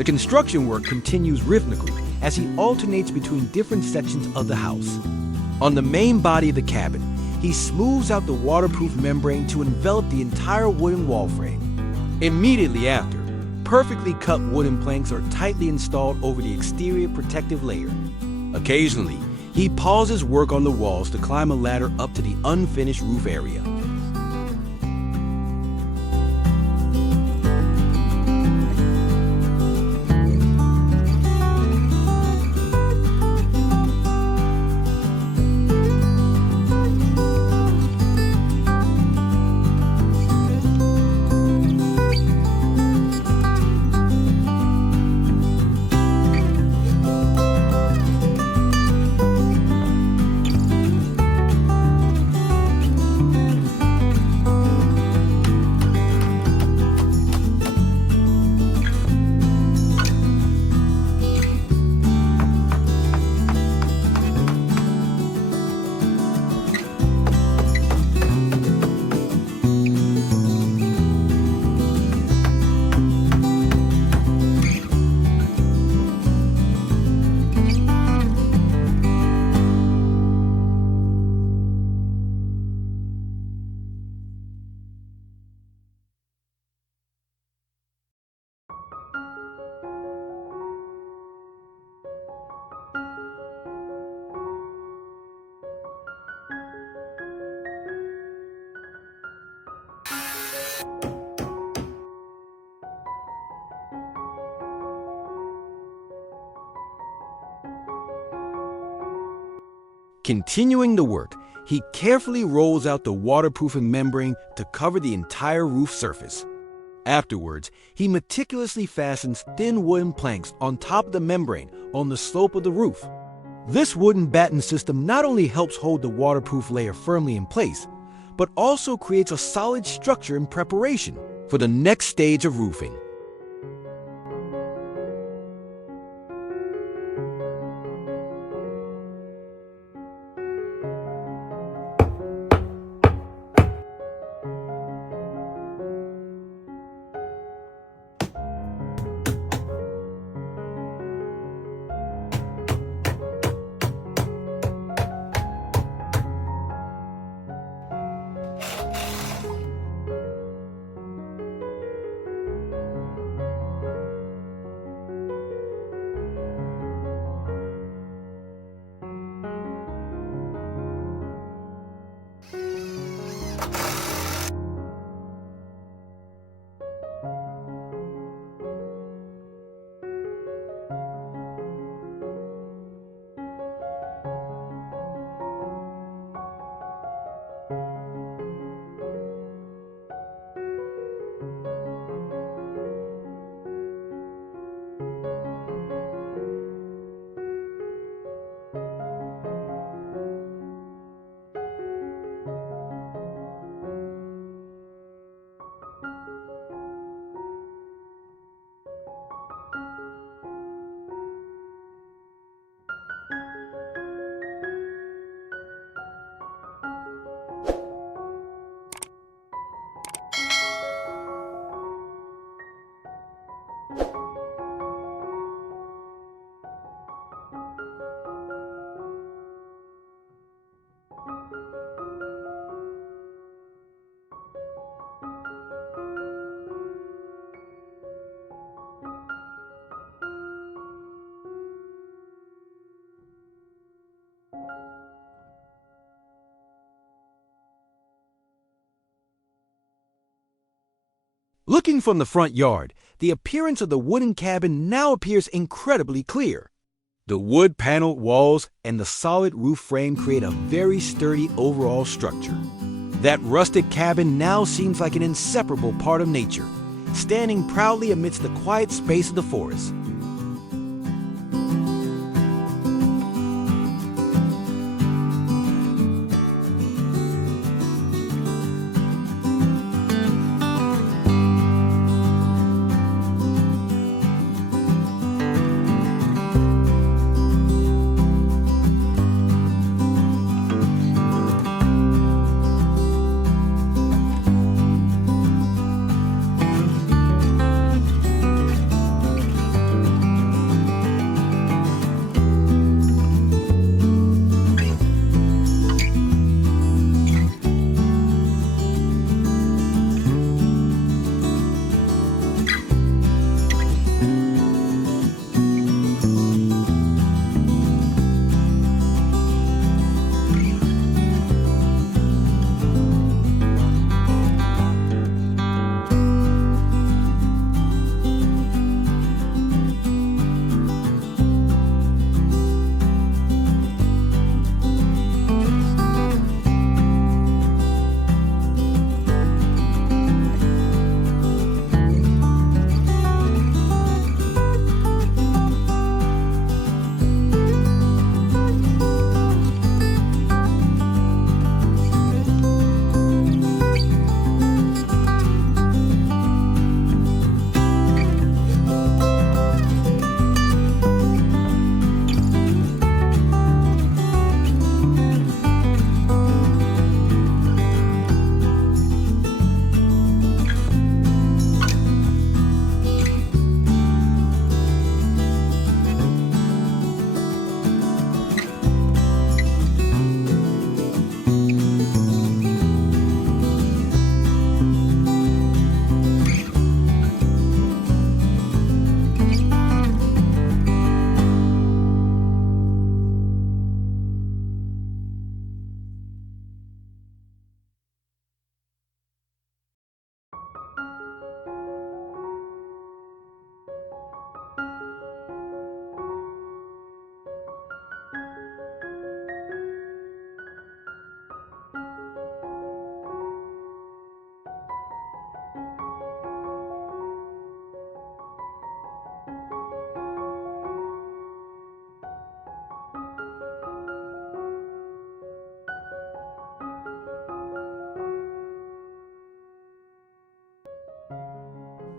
The construction work continues rhythmically as he alternates between different sections of the house. On the main body of the cabin, he smooths out the waterproof membrane to envelop the entire wooden wall frame. Immediately after, perfectly cut wooden planks are tightly installed over the exterior protective layer. Occasionally, he pauses work on the walls to climb a ladder up to the unfinished roof area. Continuing the work, he carefully rolls out the waterproofing membrane to cover the entire roof surface. Afterwards, he meticulously fastens thin wooden planks on top of the membrane on the slope of the roof. This wooden batten system not only helps hold the waterproof layer firmly in place, but also creates a solid structure in preparation for the next stage of roofing. Looking from the front yard, the appearance of the wooden cabin now appears incredibly clear. The wood-paneled walls and the solid roof frame create a very sturdy overall structure. That rustic cabin now seems like an inseparable part of nature, standing proudly amidst the quiet space of the forest.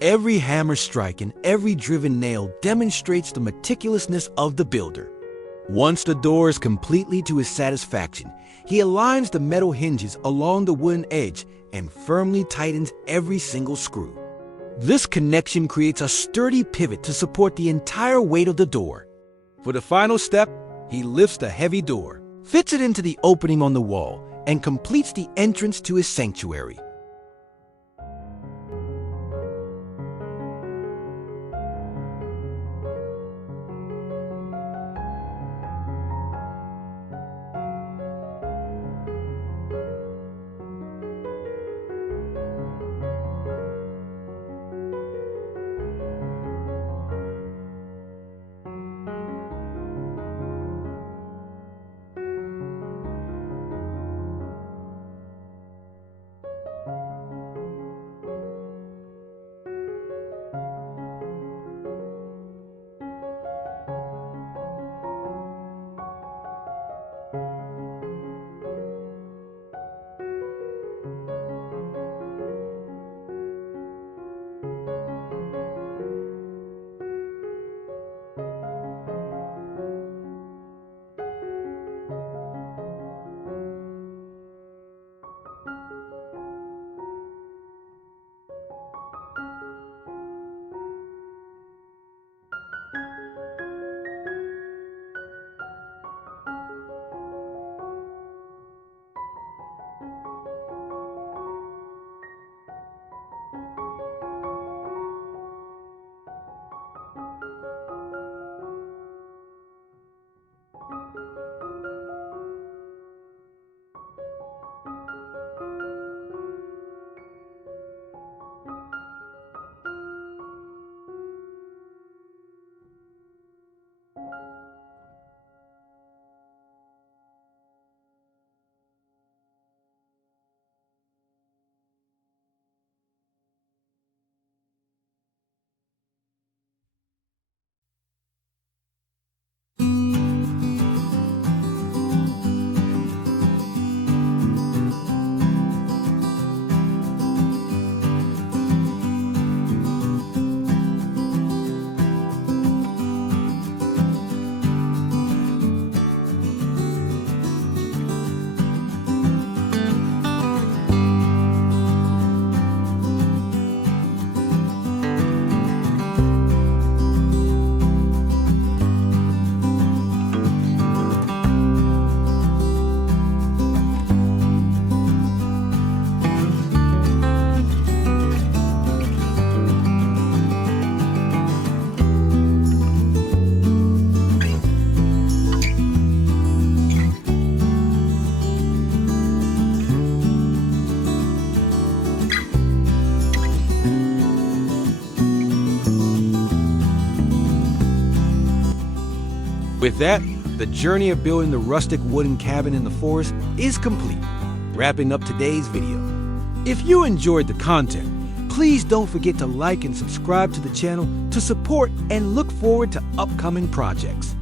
Every hammer strike and every driven nail demonstrates the meticulousness of the builder. Once the door is completely to his satisfaction, he aligns the metal hinges along the wooden edge and firmly tightens every single screw. This connection creates a sturdy pivot to support the entire weight of the door. For the final step, he lifts the heavy door, fits it into the opening on the wall, and completes the entrance to his sanctuary. With that, the journey of building the rustic wooden cabin in the forest is complete, wrapping up today's video. If you enjoyed the content, please don't forget to like and subscribe to the channel to support and look forward to upcoming projects.